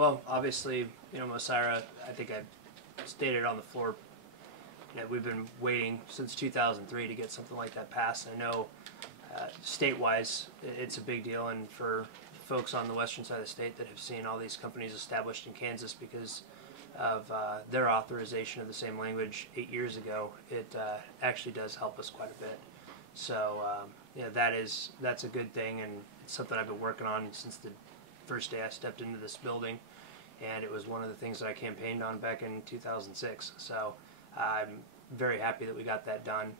Well, obviously, Mosira, I think I stated on the floor, we've been waiting since 2003 to get something like that passed. I know state-wise, it's a big deal, and for folks on the western side of the state that have seen all these companies established in Kansas because of their authorization of the same language 8 years ago, it actually does help us quite a bit. So that's a good thing, and it's something I've been working on since the first day I stepped into this building, and it was one of the things that I campaigned on back in 2006. So I'm very happy that we got that done.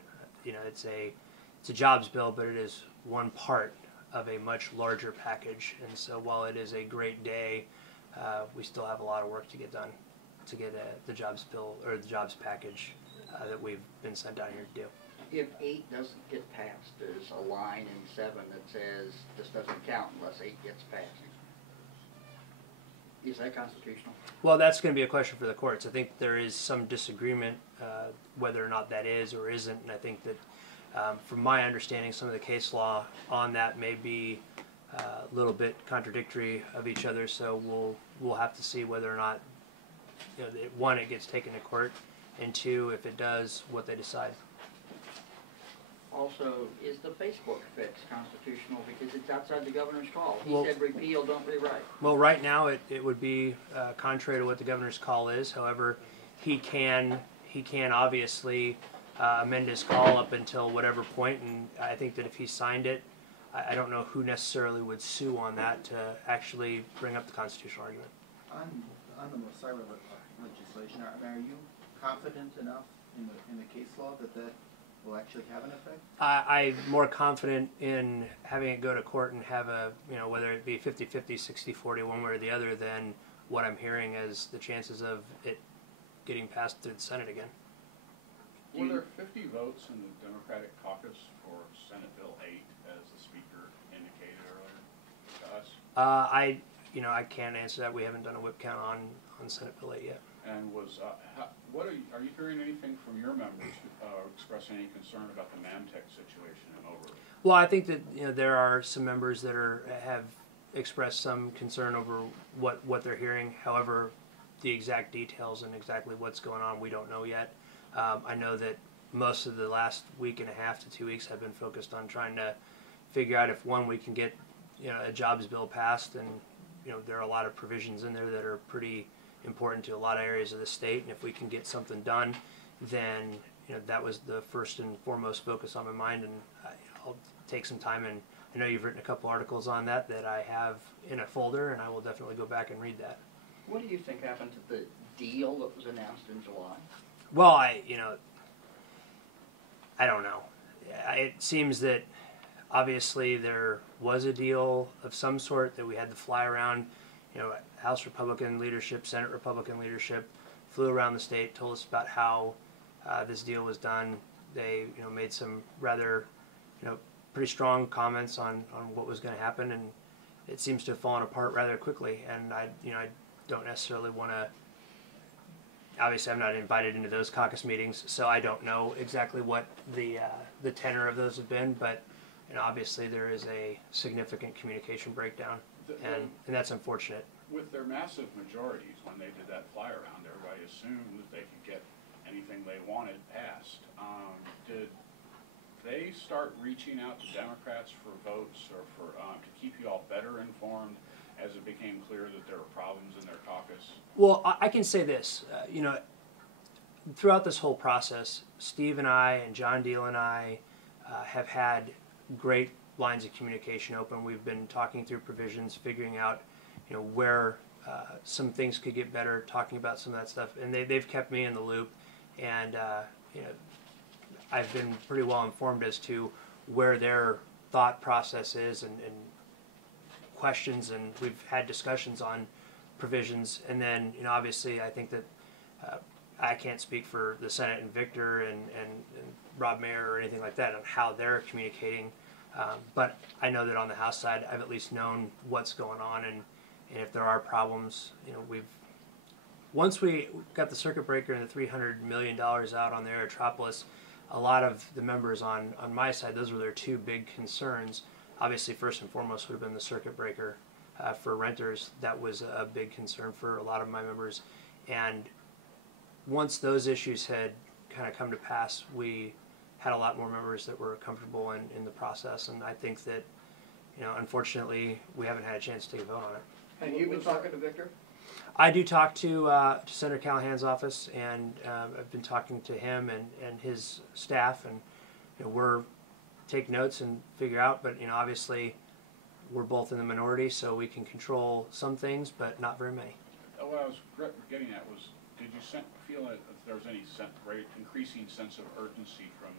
It's a jobs bill, but it is one part of a much larger package, and so while it is a great day, we still have a lot of work to get done to get the jobs bill or the jobs package that we've been sent down here to do. If 8 doesn't get passed, there's a line in 7 that says this doesn't count unless 8 gets passed. Is that constitutional? Well, that's going to be a question for the courts. I think there is some disagreement whether or not that is or isn't, and I think that from my understanding, some of the case law on that may be a little bit contradictory of each other, so we'll have to see whether or not, one, it gets taken to court, and two, if it does, what they decide. Also, is the Facebook fix constitutional because it's outside the governor's call? He Well, said repeal, don't rewrite. Well, right now it would be contrary to what the governor's call is. However, he can obviously amend his call up until whatever point, and I think that if he signed it, I don't know who necessarily would sue on that to actually bring up the constitutional argument. On the Mosira legislation, are you confident enough in the case law that will actually have an effect? I'm more confident in having it go to court and have a, whether it be 50-50, 60-40, one way or the other, than what I'm hearing as the chances of it getting passed through the Senate again. Were there 50 votes in the Democratic caucus for Senate Bill 8, as the Speaker indicated earlier to us? I can't answer that. We haven't done a whip count on Senate Bill 8 yet. And are you hearing anything from your members expressing any concern about the Mamtech situation in Overland? Well, I think that there are some members that have expressed some concern over what they're hearing. However, the exact details and exactly what's going on, we don't know yet. I know that most of the last week and a half to 2 weeks have been focused on trying to figure out if, one, we can get a jobs bill passed, and there are a lot of provisions in there that are pretty important to a lot of areas of the state, and if we can get something done, then that was the first and foremost focus on my mind, and I'll take some time, and I know you've written a couple articles on that I have in a folder, and I will definitely go back and read that. What do you think happened to the deal that was announced in July? Well, I don't know. It seems that obviously there was a deal of some sort that we had to fly around. House Republican leadership, Senate Republican leadership flew around the state, told us about how this deal was done. They, made some rather, pretty strong comments on what was going to happen, and it seems to have fallen apart rather quickly. And I don't necessarily want to. Obviously, I'm not invited into those caucus meetings, so I don't know exactly what the tenor of those have been. But obviously, there is a significant communication breakdown, and that's unfortunate. With their massive majorities, when they did that fly around, everybody assumed that they could get anything they wanted passed. Did they start reaching out to Democrats for votes or for to keep you all better informed as it became clear that there were problems in their caucus? Well, I can say this. Throughout this whole process, Steve and I and John Deal and I have had great lines of communication open. We've been talking through provisions, figuring out where some things could get better, talking about some of that stuff, and they've kept me in the loop, and I've been pretty well informed as to where their thought process is and questions, and we've had discussions on provisions. And then obviously I think that I can't speak for the Senate and Victor and Rob Mayer or anything like that on how they're communicating, but I know that on the House side I've at least known what's going on, and if there are problems, once we got the circuit breaker and the $300 million out on the Aerotropolis, a lot of the members on my side, those were their two big concerns. Obviously, first and foremost would have been the circuit breaker, for renters, that was a big concern for a lot of my members. And once those issues had kind of come to pass, we had a lot more members that were comfortable in the process. And I think that, unfortunately, we haven't had a chance to take a vote on it. Have you been talking to Victor? I do talk to Senator Callahan's office, and I've been talking to him and his staff, and we're take notes and figure out. But obviously, we're both in the minority, so we can control some things, but not very many. What I was getting at was, did you feel that there was any great increasing sense of urgency from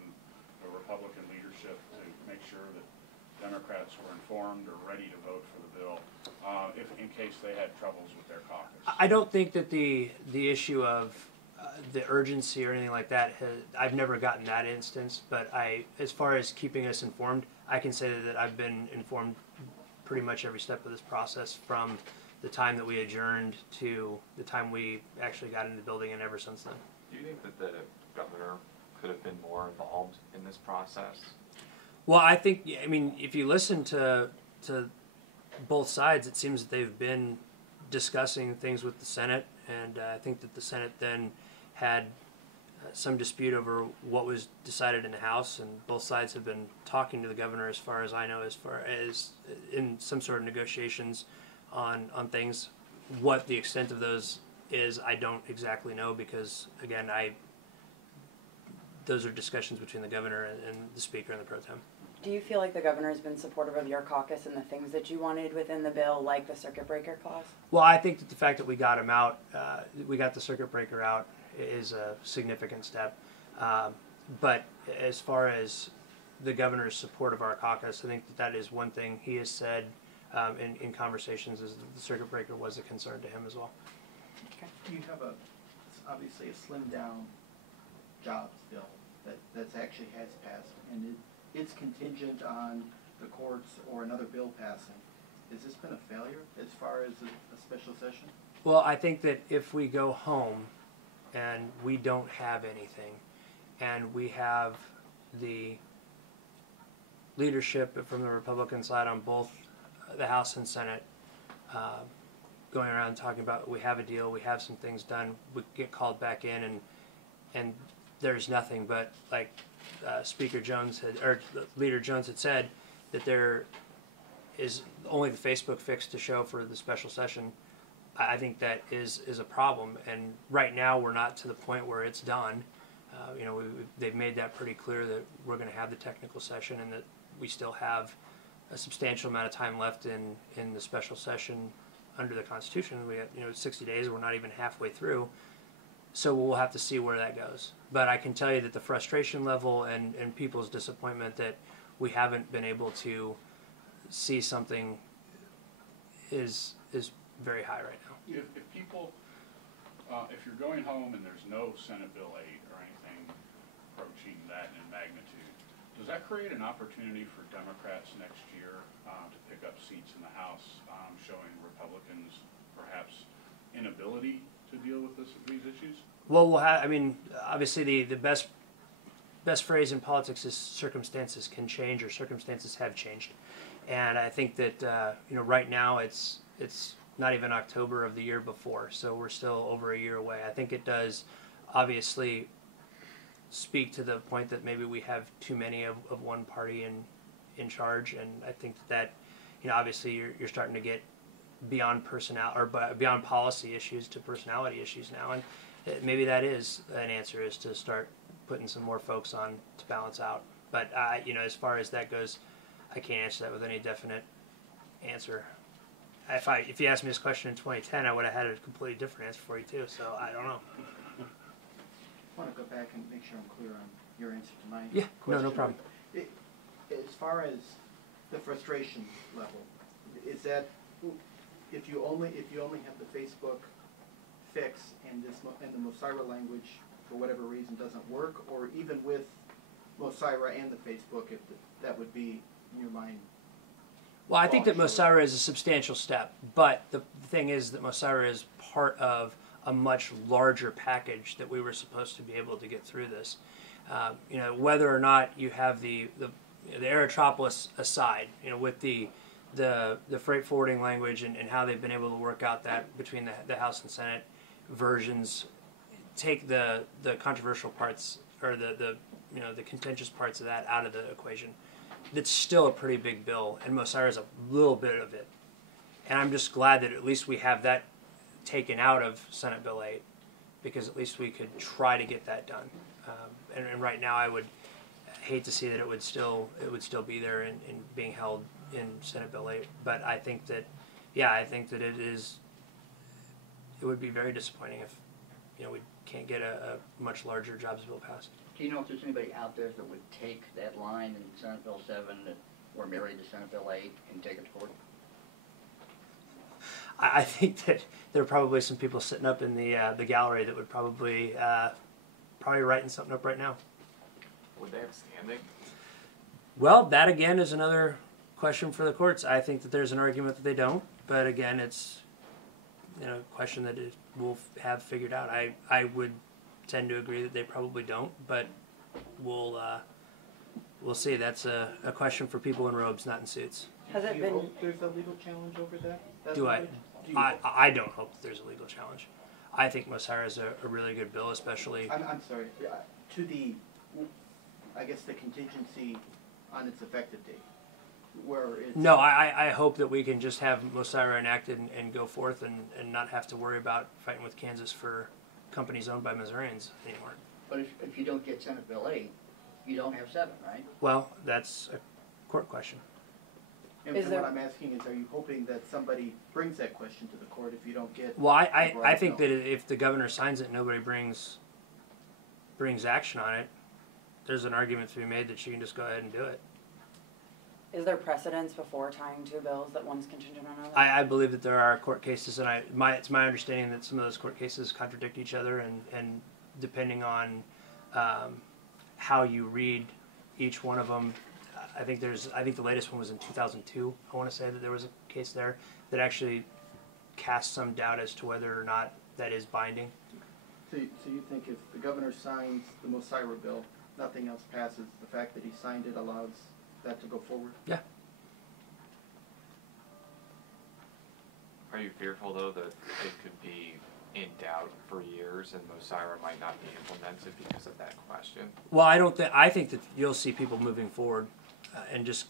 the Republican leadership to make sure that Democrats were informed or ready to vote for the bill, if in case they had troubles with their caucus? I don't think that the issue of the urgency or anything like that I've never gotten that instance, but as far as keeping us informed, I can say that I've been informed pretty much every step of this process, from the time that we adjourned to the time we actually got into the building, and ever since then. Do you think that the governor could have been more involved in this process? Well, if you listen to both sides, it seems that they've been discussing things with the Senate, and I think that the Senate then had some dispute over what was decided in the House, and both sides have been talking to the governor, as far as I know, as far as in some sort of negotiations on things. What the extent of those is, I don't exactly know, because again, those are discussions between the governor and the speaker and the pro tem. Do you feel like the governor has been supportive of your caucus and the things that you wanted within the bill, like the circuit breaker clause? Well, I think that the fact that we got him out, we got the circuit breaker out, is a significant step. But as far as the governor's support of our caucus, I think that is one thing he has said in conversations, is that the circuit breaker was a concern to him as well. Okay. You have obviously a slimmed down jobs bill that's actually has passed, and it's contingent on the courts or another bill passing. Has this been a failure as far as a special session? Well, I think that if we go home and we don't have anything, and we have the leadership from the Republican side on both the House and Senate going around talking about, we have a deal, we have some things done, we get called back in, and there's nothing, but like Leader Jones had said, that there is only the Facebook fix to show for the special session. I think that is a problem, and right now we're not to the point where it's done. They've made that pretty clear, that we're going to have the technical session, and that we still have a substantial amount of time left in the special session under the Constitution. We got 60 days. We're not even halfway through, so we'll have to see where that goes. But I can tell you that the frustration level and people's disappointment that we haven't been able to see something is very high right now. If people, if you're going home and there's no Senate Bill 8 or anything approaching that in magnitude, does that create an opportunity for Democrats next year to pick up seats in the House, showing Republicans perhaps inability to deal with these issues? Well, obviously the best phrase in politics is circumstances can change, or circumstances have changed, and I think that right now it's not even October of the year before, so we're still over a year away. I think it does obviously speak to the point that maybe we have too many of one party in charge, and I think that obviously you're starting to get beyond personnel or beyond policy issues to personality issues now, and maybe that is an answer, is to start putting some more folks on to balance out. But as far as that goes, I can't answer that with any definite answer. If you asked me this question in 2010, I would have had a completely different answer for you too. So I don't know. I want to go back and make sure I'm clear on your answer to my No question. problem. As far as the frustration level, is that if you only have the Facebook fix and the Mosira language for whatever reason doesn't work, or even with Mosira and the Facebook, if that would be in your mind? Well, I think that Mosira is a substantial step, but the thing is that Mosira is part of a much larger package that we were supposed to be able to get through this. Whether or not you have the Aerotropolis aside, with the the freight forwarding language and how they've been able to work out that between the House and Senate versions, take the controversial parts or the contentious parts of that out of the equation. It's still a pretty big bill, and Mosira is a little bit of it. And I'm just glad that at least we have that taken out of Senate Bill 8, because at least we could try to get that done. And right now, I would hate to see that it would still be there and being held in Senate Bill 8. But I think that, it would be very disappointing if we can't get a much larger jobs bill passed. Do you know if there's anybody out there that would take that line in Senate Bill 7 that were married to Senate Bill 8 and take it to court? I think that there are probably some people sitting up in the gallery that would probably writing something up right now. Would they have standing? Well, that again is another question for the courts. I think that there's an argument that they don't, but again, it's a question that we'll have figured out. I would tend to agree that they probably don't, but we'll see. That's a question for people in robes, not in suits. Has it Do you been? hope there's a legal challenge over that? Do I? Do you I don't hope that there's a legal challenge. I think Mosira is a really good bill, especially. I'm sorry, to the, I guess the contingency on its effective date, where it's. No, I hope that we can just have Mosira enacted and go forth and not have to worry about fighting with Kansas for companies owned by Missourians anymore. But if you don't get Senate Bill 8, you don't have 7, right? Well, that's a court question. And Is there- what I'm asking is, are you hoping that somebody brings that question to the court if you don't get? Well, I override think bill? that if the governor signs it and nobody brings action on it, there's an argument to be made that you can just go ahead and do it. Is there precedence before tying two bills that one's contingent on another? I believe that there are court cases, and it's my understanding that some of those court cases contradict each other, and depending on how you read each one of them, I think the latest one was in 2002. I want to say that there was a case there that actually cast some doubt as to whether or not that is binding. So you think if the governor signs the Mosira bill, nothing else passes, the fact that he signed it allows that to go forward? Yeah. Are you fearful, though, that it could be in doubt for years and Mosira might not be implemented because of that question? Well, I think that you'll see people moving forward, and just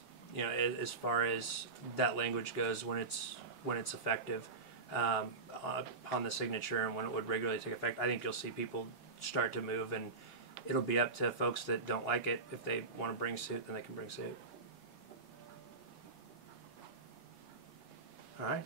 as far as that language goes, when it's effective upon the signature and when it would regularly take effect, I think you'll see people start to move, and it'll be up to folks that don't like it. If they want to bring suit, then they can bring suit. All right.